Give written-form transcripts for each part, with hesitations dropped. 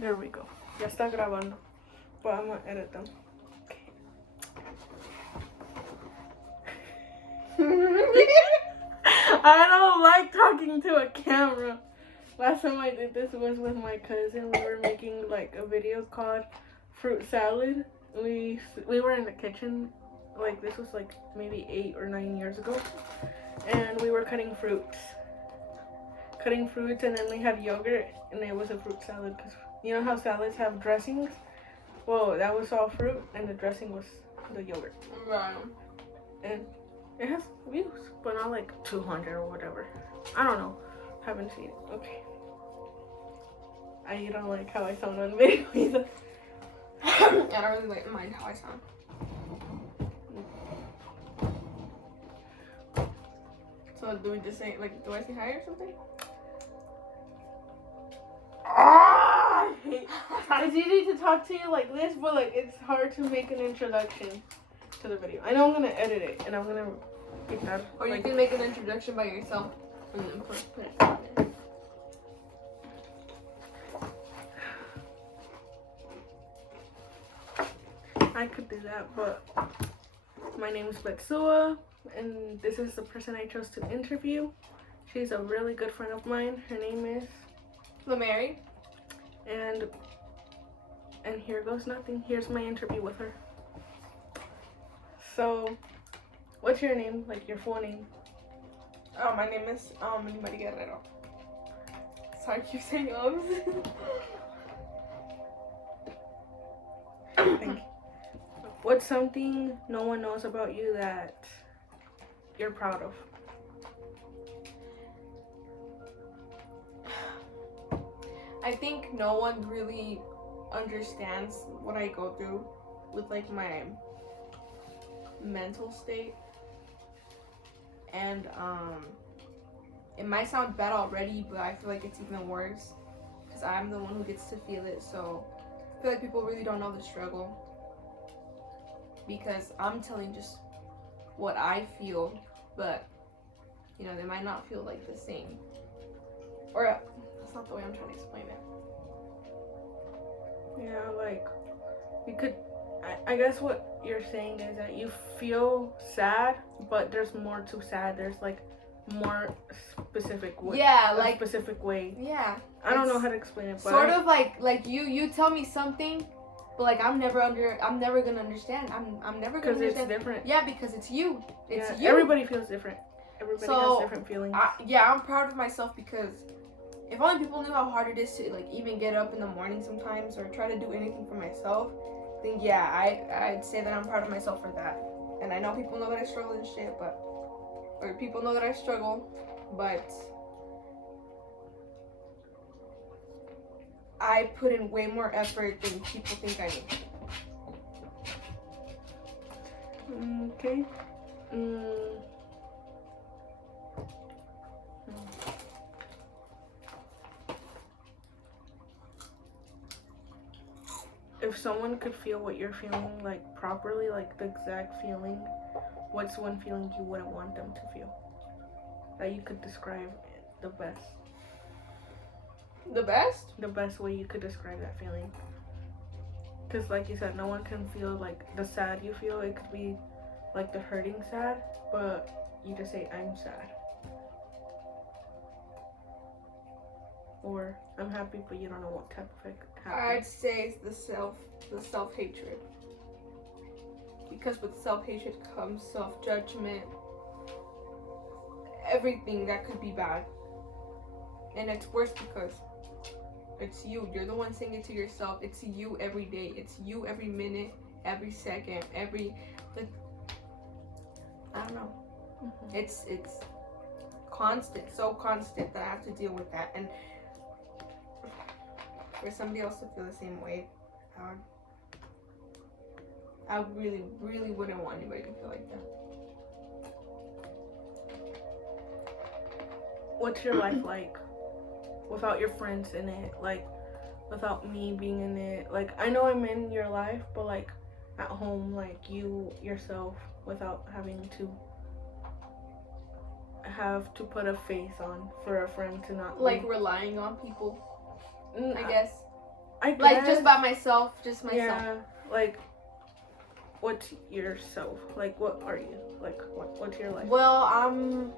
There we go. Ya está grabando. But I'm gonna edit them. I don't like talking to a camera. Last time I did this was with my cousin. We were making like a video called Fruit Salad. We were in the kitchen. Like this was like maybe 8 or 9 years ago. And we were cutting fruits. And then we had yogurt and it was a fruit salad. Cause you know how salads have dressings? Well, that was all fruit and the dressing was the yogurt. Right. And it has views, but not like 200 or whatever. I don't know. Haven't seen it. Okay. You don't like how I sound on video either. I don't really mind how I sound. So do we just say, like, do I say hi or something? I hate. It's easy to talk to you like this, but like it's hard to make an introduction to the video. I know I'm gonna edit it, and I'm gonna get that. Or you like, can make an introduction by yourself and then put it on there. I could do that, but my name is Betsua, and this is the person I chose to interview. She's a really good friend of mine. Her name is LaMary. And here goes nothing. Here's my interview with her. So, what's your name? Like your full name? Oh, my name is Maria Guerrero. Sorry, I keep saying Thank you. What's something no one knows about you that you're proud of? I think no one really understands what I go through with like my mental state. And it might sound bad already, but I feel like it's even worse because I'm the one who gets to feel it. So I feel like people really don't know the struggle because I'm telling just what I feel, but you know, they might not feel like the same. Or that's not the way I'm trying to explain it. Yeah, like you could. I guess what you're saying is that you feel sad, but there's more to sad. There's like more specific way. Yeah, like specific way. Yeah. I don't know how to explain it, but sort of like you tell me something, but like I'm never gonna understand. I'm never gonna understand. Because it's different. Yeah, because it's you. It's you. Everybody feels different. Everybody has different feelings. I'm proud of myself because if only people knew how hard it is to like even get up in the morning sometimes or try to do anything for myself, then yeah, I'd say that I'm proud of myself for that. And I know people know that I struggle and shit, or people know that I struggle, but I put in way more effort than people think I do. Okay. If someone could feel what you're feeling, like properly, like the exact feeling, what's one feeling you wouldn't want them to feel? That you could describe the best. The best? The best way you could describe that feeling. Because like you said, no one can feel like the sad you feel. It could be like the hurting sad, but you just say, I'm sad. Or I'm happy, but you don't know what type of happy. I'd say the self-hatred. Because with self-hatred comes self-judgment. Everything that could be bad. And it's worse because it's you. You're the one saying it to yourself. It's you every day. It's you every minute, every second, every I don't know. Mm-hmm. It's constant, so constant that I have to deal with that. And for somebody else to feel the same way, I really, really wouldn't want anybody to feel like that. What's your life like without your friends in it? Like, without me being in it? Like, I know I'm in your life, but like, at home, like you yourself, without having to have to put a face on for a friend to not like relying on people, I guess. I guess. Like, just by myself, just myself. Yeah, like, what's yourself? Like, what are you? Like, what's your life? Well, I'm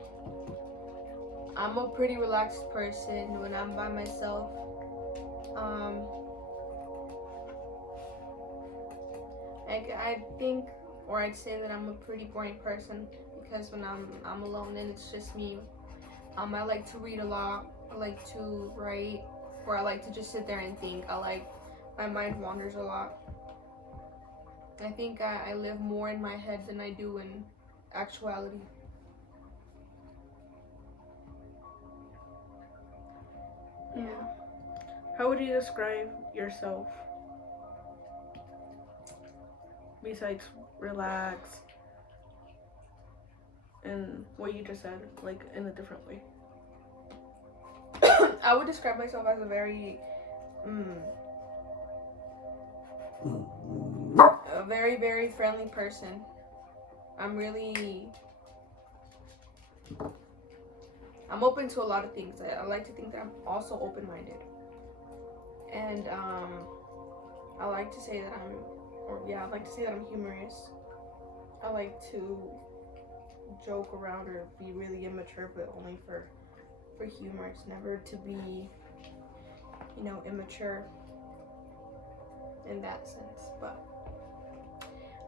a pretty relaxed person when I'm by myself. I think, or I'd say that I'm a pretty boring person because when I'm alone and it's just me, I like to read a lot. I like to write, or I like to just sit there and think. My mind wanders a lot. I think I live more in my head than I do in actuality. Yeah. How would you describe yourself? Besides relax and what you just said, like in a different way. I would describe myself as a very, very friendly person. I'm open to a lot of things. I like to think that I'm also open-minded. And I like to say that I'm humorous. I like to joke around or be really immature, but only for humor. It's never to be, immature in that sense. But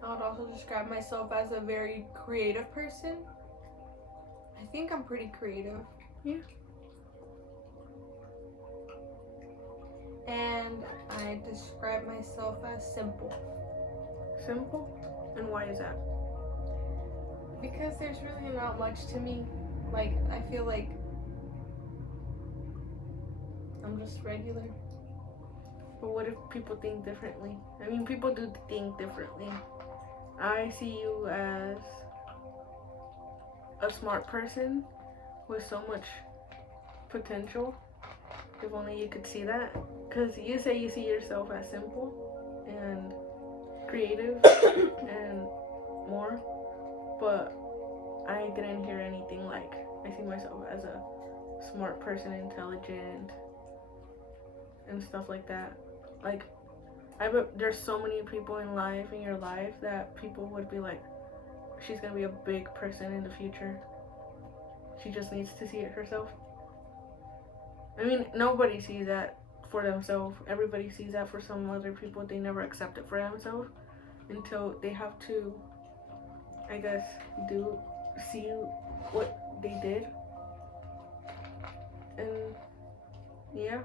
I would also describe myself as a very creative person. I think I'm pretty creative. Yeah. And I describe myself as simple. Simple? And why is that? Because there's really not much to me. Like, I feel like I'm just regular. But what if people think differently? I mean, people do think differently. I see you as a smart person with so much potential. If only you could see that. Because you say you see yourself as simple and creative and more. But I didn't hear anything like, I see myself as a smart person, intelligent, and stuff like that. Like, there's so many people in your life that people would be like, she's gonna be a big person in the future. She just needs to see it herself. I mean, nobody sees that for themselves. Everybody sees that for some other people. They never accept it for themselves until they have to, I guess, see what they did. And yeah.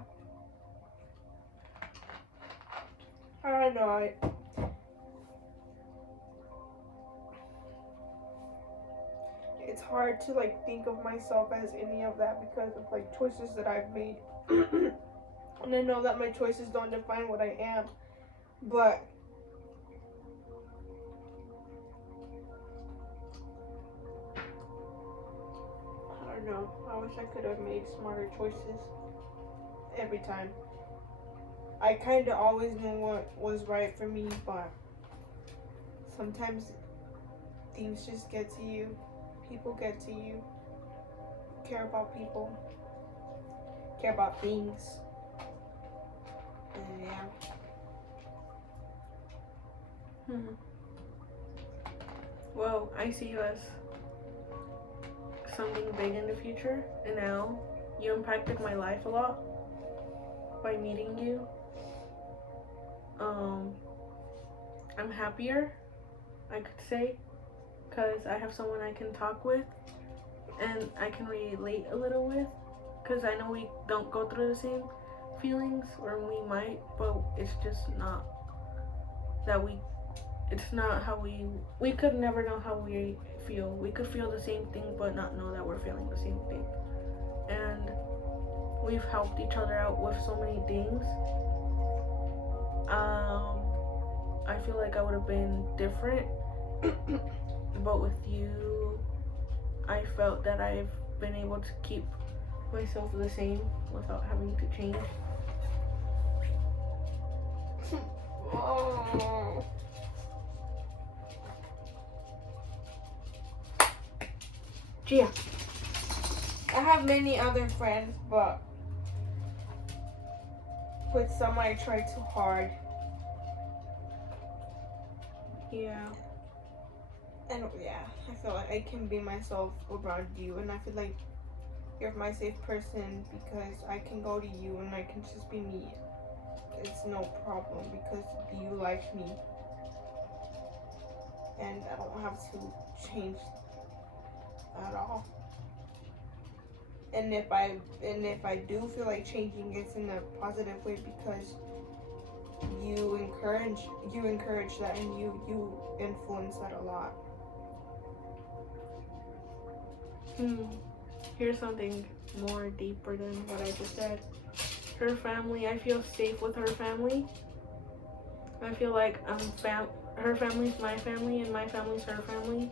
I don't know. It's hard to think of myself as any of that because of choices that I've made. And I know that my choices don't define what I am, but I don't know. I wish I could have made smarter choices every time. I kind of always knew what was right for me, but sometimes things just get to you. People get to you. Care about people. Care about things. And yeah. Well, I see you as something big in the future, and now you impacted my life a lot by meeting you. I'm happier, I could say, because I have someone I can talk with and I can relate a little with, because I know we don't go through the same feelings, or we might, but it's just not that it's not how we could never know how we feel. We could feel the same thing but not know that we're feeling the same thing. And we've helped each other out with so many things. I feel like I would have been different, but with you, I felt that I've been able to keep myself the same without having to change. Oh. Gia. I have many other friends, but with some I try too hard. Yeah. And yeah, I feel like I can be myself around you, and I feel like you're my safe person because I can go to you and I can just be me. It's no problem because you like me, and I don't have to change at all. And if I do feel like changing, it's in a positive way because you encourage that, and you influence that a lot. Here's something more deeper than what I just said. Her family, I feel safe with her family. I feel like her family's my family and my family's her family.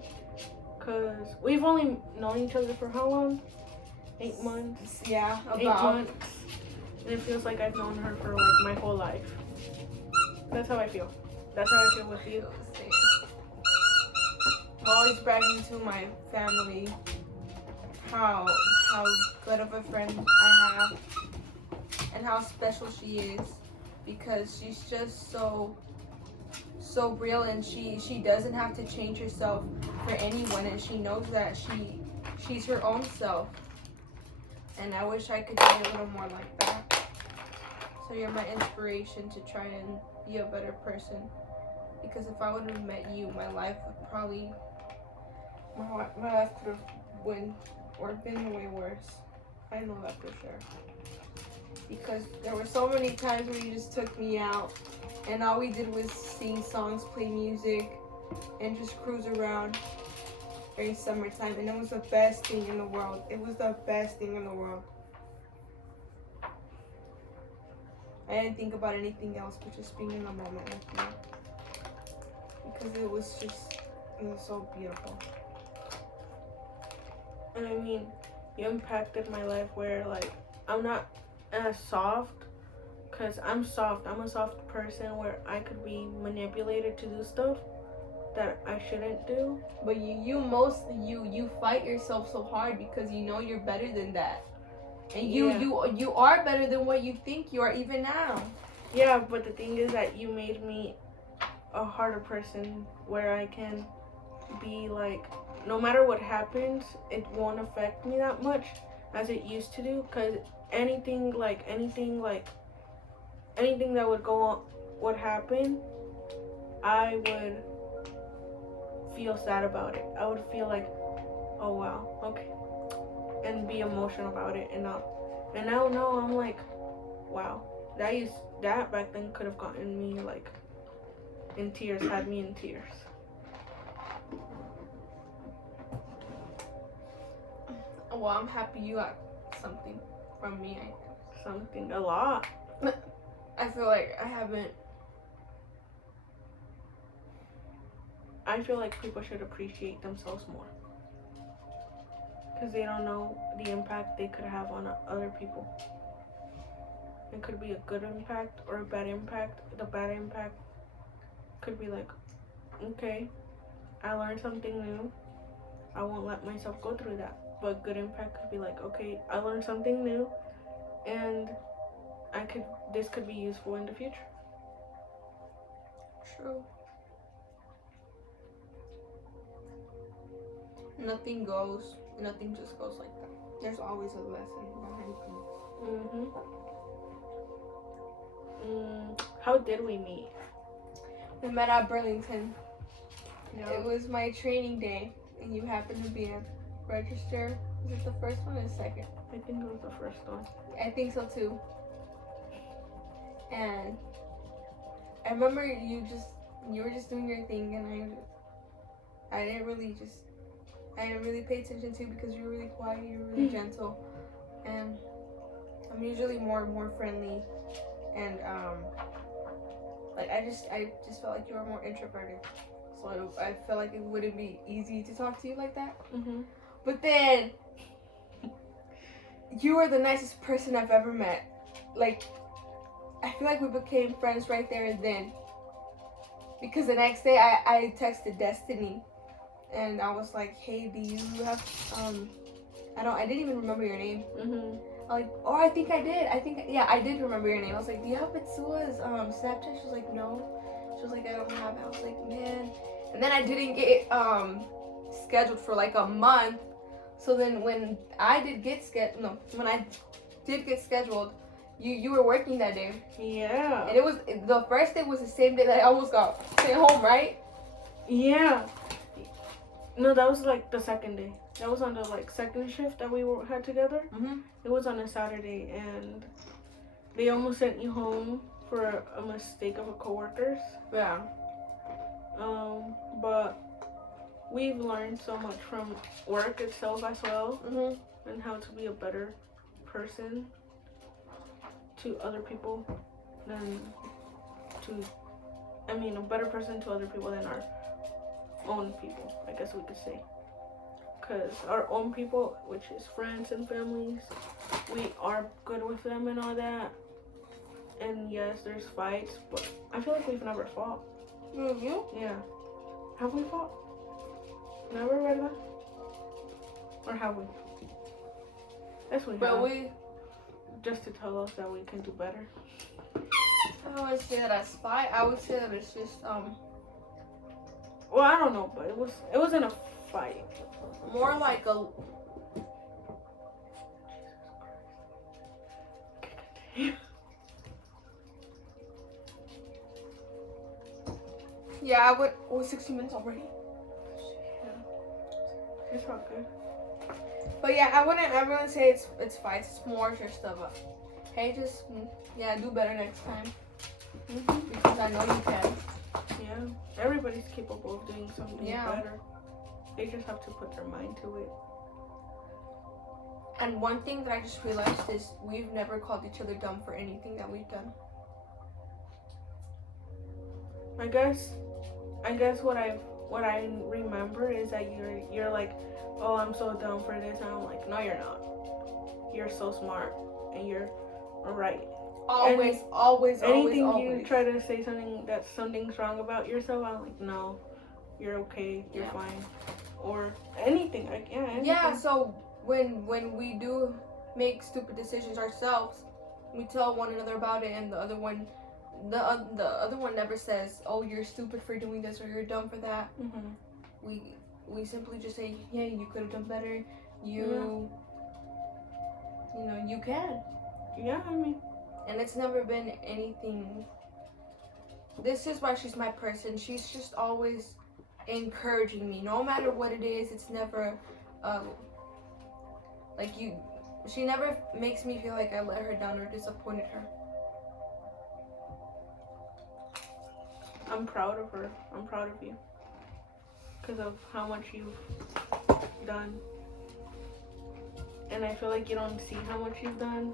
Cause we've only known each other for how long? 8 months. Yeah, 8 months. And it feels like I've known her for like my whole life. That's how I feel. That's how I feel with you. I'm always bragging to my family how good of a friend I have and how special she is, because she's just so real, and she doesn't have to change herself for anyone, and she knows that she's her own self. And I wish I could be a little more like that. So you're my inspiration to try and be a better person, because if I would have met you, my life could have went or been way worse. I know that for sure. Because there were so many times where you just took me out and all we did was sing songs, play music, and just cruise around during summertime. And it was the best thing in the world. It was the best thing in the world. I didn't think about anything else but just being in the moment with you. Because it was so beautiful. And I mean, you impacted my life where like I'm not as soft, because I'm soft. I'm a soft person where I could be manipulated to do stuff that I shouldn't do. But you fight yourself so hard because you know you're better than that. And you are better than what you think you are even now. Yeah, but the thing is that you made me a harder person where I can be like, no matter what happens, it won't affect me that much as it used to do, because anything that would happen, I would feel sad about it. I would feel like, oh wow, okay, and be emotional about it, and now I'm like, wow, that back then could have gotten me like in tears, had me in tears. Well, I'm happy you got something from me. Something, a lot. I feel like I feel like people should appreciate themselves more, because they don't know the impact they could have on other people. It could be a good impact or a bad impact. The bad impact could be like, okay, I learned something new. I won't let myself go through that. But good impact could be like, okay, I learned something new, and this could be useful in the future. True. Nothing just goes like that. There's always a lesson behind things. How did we meet? We met at Burlington. Yeah. It was my training day, and you happened to be a register. Was it the first one or the second? I think it was the first one. I think so too. And I remember you were just doing your thing, and I didn't really pay attention to you because you were really quiet, you were really gentle, and I'm usually more friendly, and like I just felt like you were more introverted, so I felt like it wouldn't be easy to talk to you like that. But then you were the nicest person I've ever met. Like, I feel like we became friends right there and then, because the next day I texted Destiny. And I was like, hey, do you have, I didn't even remember your name. Like, or I think I did. I did remember your name. I was like, do you have Mitsua's Snapchat? She was like, no. She was like, I don't have it. I was like, man. And then I didn't get scheduled for like a month. So then when I did get scheduled, you were working that day. Yeah. And it was the first day was the same day that I almost got sent home, right? Yeah. No, that was like the second day. That was on the like second shift that we had together. Mhm. It was on a Saturday, and they almost sent you home for a mistake of a coworker's. Yeah. But we've learned so much from work itself as well, Mhm. and how to be a better person to other people a better person to other people than our own people, I guess we could say. Because our own people, which is friends and families, we are good with them and all that. And yes, there's fights, but I feel like we've never fought. Mhm. Yeah. Have we fought? Never, ¿verdad? Or have we? Yes, we But have. we, Just to tell us that we can do better. I wouldn't say that as fight. I would say that it's just Well, I don't know, but it wasn't a fight. more like a. Yeah, I would. Oh, 60 minutes already. It's not good. But yeah, I wouldn't say it's fights. It's more just of a, hey, just do better next time. Mm-hmm. Because I know you can. Yeah, everybody's capable of doing something Yeah. better. They just have to put their mind to it. And one thing that I just realized is we've never called each other dumb for anything that we've done. I guess what I remember is that you're like, oh, I'm so dumb for this, and I'm like, no, you're not. You're so smart, and you're right. Always, always, Anything always. you try to say something's wrong about yourself, I'm like, no, you're okay, you're fine, or anything. Like, yeah, anything. Yeah. So when we do make stupid decisions ourselves, we tell one another about it, and the other one never says, "Oh, you're stupid for doing this," or "You're dumb for that." Mm-hmm. We simply just say, "Yeah, you could have done better. You know, you can." Yeah, I mean. And it's never been anything. This is why she's my person. She's just always encouraging me, no matter what it is. It's never, she never makes me feel like I let her down or disappointed her. I'm proud of her. I'm proud of you. Because of how much you've done. And I feel like you don't see how much you've done.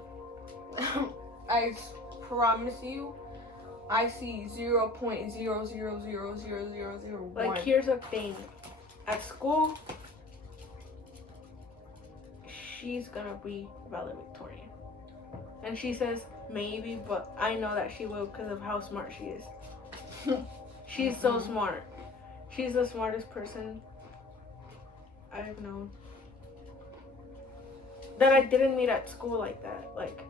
I promise you, I see 0.0000001. Like, here's the thing. At school, she's gonna be valedictorian. And she says maybe, but I know that she will because of how smart she is. She's so smart. She's the smartest person I've known. That I didn't meet at school like that. Like,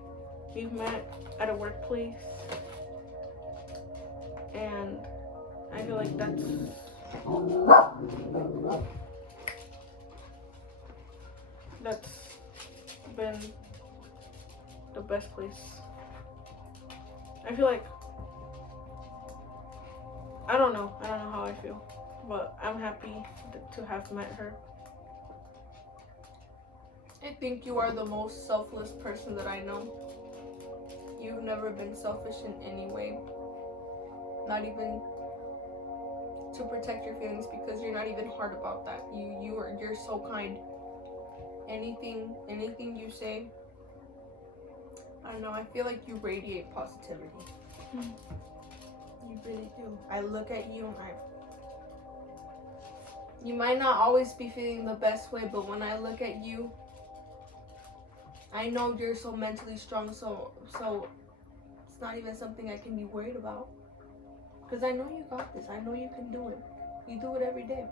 we've met at a workplace. And I feel like that's been the best place. I feel like I don't know how I feel, but I'm happy to have met her. I think you are the most selfless person that I know. You've never been selfish in any way. Not even to protect your feelings, because you're not even hard about that. You're so kind. Anything you say, I don't know, I feel like you radiate positivity. You really do. I look at you and you might not always be feeling the best way, but when I look at you, I know you're so mentally strong, so it's not even something I can be worried about. Because I know you got this. I know you can do it. You do it every day.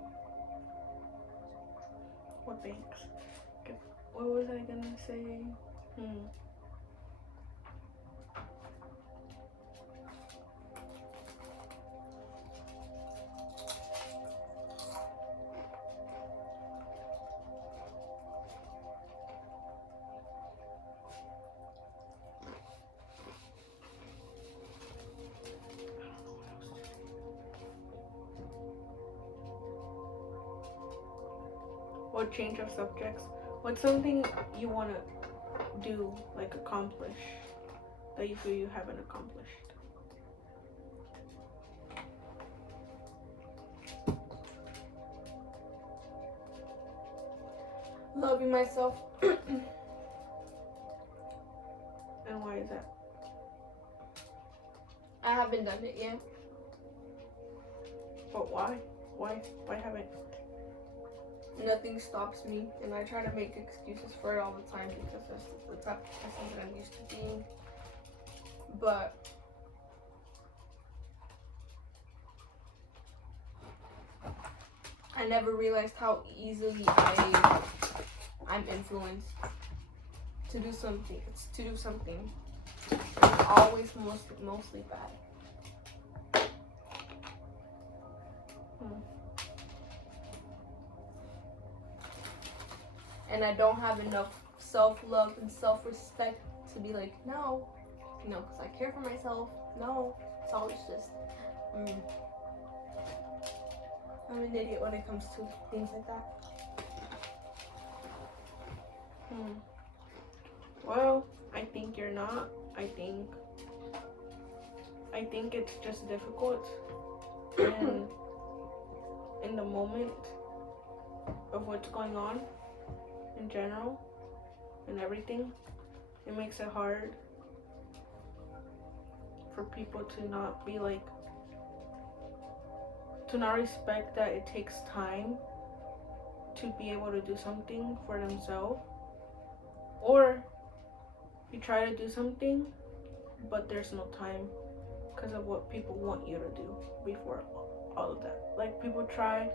Well, thanks. What was I gonna say? Well, change of subjects. What's something you want to do, like accomplish, that you feel you haven't accomplished? Loving myself. And why is that? I haven't done it yet. But why? Why haven't? Nothing stops me, and I try to make excuses for it all the time because that's the type of person that I'm used to being. But I never realized how easily I'm influenced to do something. And it's always mostly bad. And I don't have enough self-love and self-respect to be like, no, because I care for myself. No, it's always just, I'm an idiot when it comes to things like that. Well, I think you're not. I think it's just difficult. And in the moment of what's going on in general and everything, it makes it hard for people to not be like, to not respect that it takes time to be able to do something for themselves. Or you try to do something, but there's no time because of what people want you to do before all of that. Like, people try,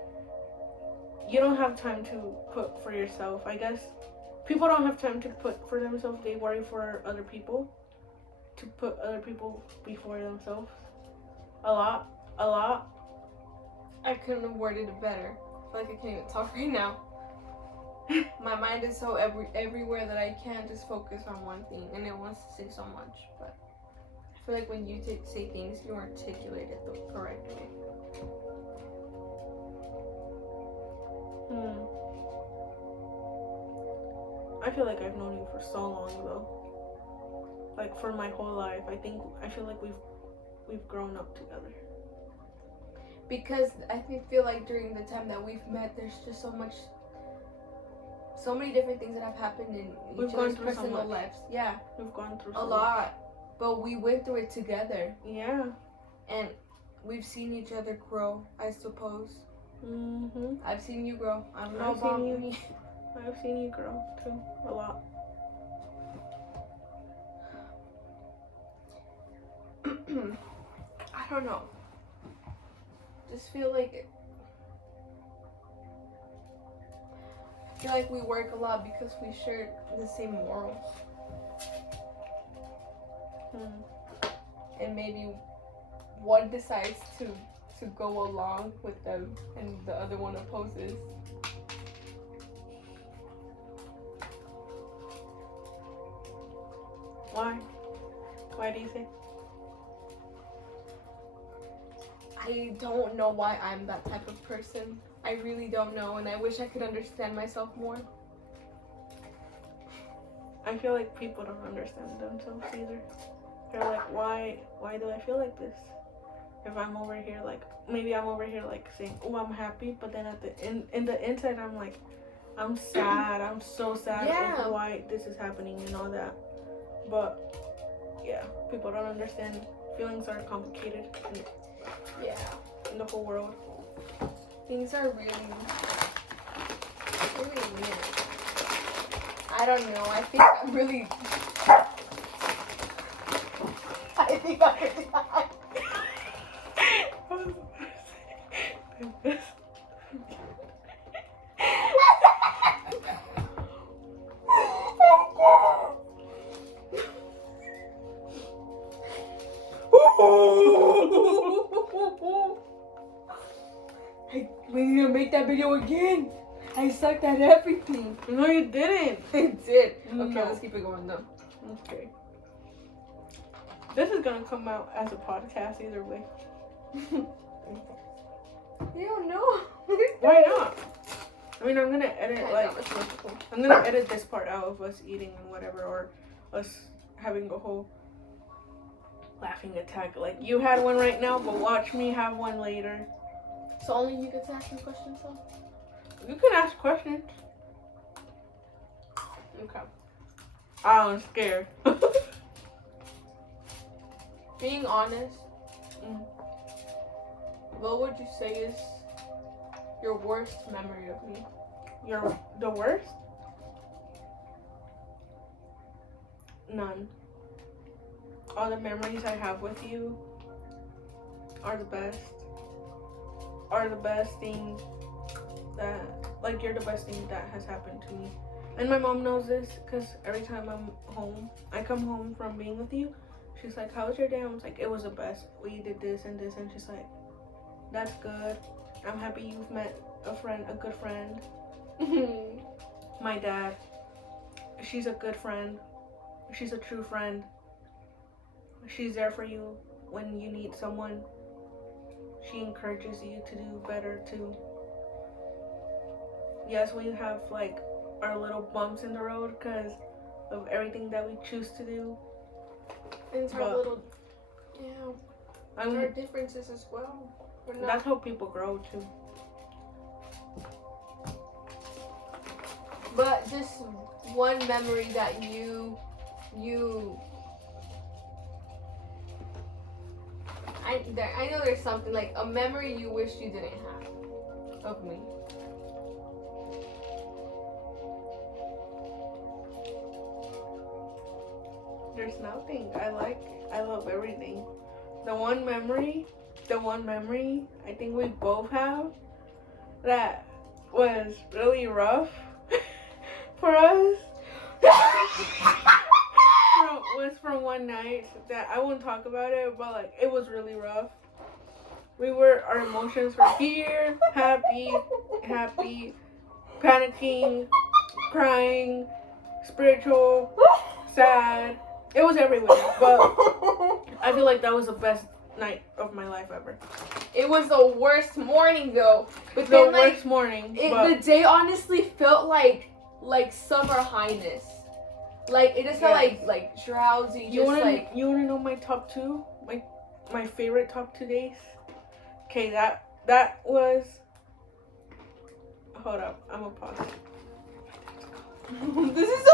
you don't have time to put for yourself. I guess people don't have time to put for themselves. They worry for other people, to put other people before themselves. A lot. I couldn't have worded it better. I feel like I can't even talk right now. My mind is so everywhere that I can't just focus on one thing, and it wants to say so much. But I feel like when you say things, you articulate it the correct way. I feel like I've known you for so long though. Like, for my whole life. I feel like we've grown up together. Because I feel like during the time that we've met, there's just so many different things that have happened in each other's personal lives. Yeah. We've gone through a lot. But we went through it together. Yeah. And we've seen each other grow, I suppose. Mhm. I've seen you grow. I don't know about me. I've seen you grow too, a lot. I don't know. Just feel like we work a lot because we share the same morals. And maybe one decides to go along with them and the other one opposes. Why? Why do you think? I don't know why I'm that type of person. I really don't know, and I wish I could understand myself more. I feel like people don't understand themselves either. They're like, why do I feel like this? If I'm over here, like, maybe I'm over here, like, saying, oh, I'm happy, but then in the inside, I'm like, I'm sad. I'm so sad over why this is happening and all that. But, yeah, people don't understand. Feelings are complicated. In the whole world. Things are really weird. I don't know. I think I'm really high. We need to make that video again. I sucked at everything. No, you didn't. I did. No. Okay, let's keep it going though. Okay. This is gonna come out as a podcast either way. You don't know. Why not? I mean, I'm gonna edit Okay, like that was wonderful. I'm gonna edit this part out of us eating and whatever, or us having a whole laughing attack. Like you had one right now, but watch me have one later. So only you get to ask me questions, though? You can ask questions. Okay. I'm scared. Being honest, Mm. what would you say is your worst memory of me? You're the worst? None. All the memories I have with you are the best. Are the best thing that, like, you're the best thing that has happened to me. And my mom knows this because every time I'm home, I come home from being with you, she's like, how was your day? I was like, it was the best. We did this and this. And she's like, that's good. I'm happy you've met a good friend. My dad, she's a good friend. She's a true friend. She's there for you when you need someone. She encourages you to do better too. Yes, we have like our little bumps in the road because of everything that we choose to do. And it's our But- little, yeah, I our mean, differences as well. We're not, that's how people grow too. but just one memory that you I know there's something like a memory you wish you didn't have of me. There's nothing. I love everything. The one memory I think we both have that was really rough for us was from one night that I won't talk about it, but like it was really rough. Our emotions were here, happy, panicking, crying, spiritual, sad. It was everywhere, but I feel like that was the best night of my life ever. It was the worst morning though. But The then like worst morning. the But day honestly felt like summer highness. Like it just felt Yes. like drowsy. you Just wanna like you wanna know my top two? My favorite top 2 days? Okay, that was, hold up, I'm gonna pause. this is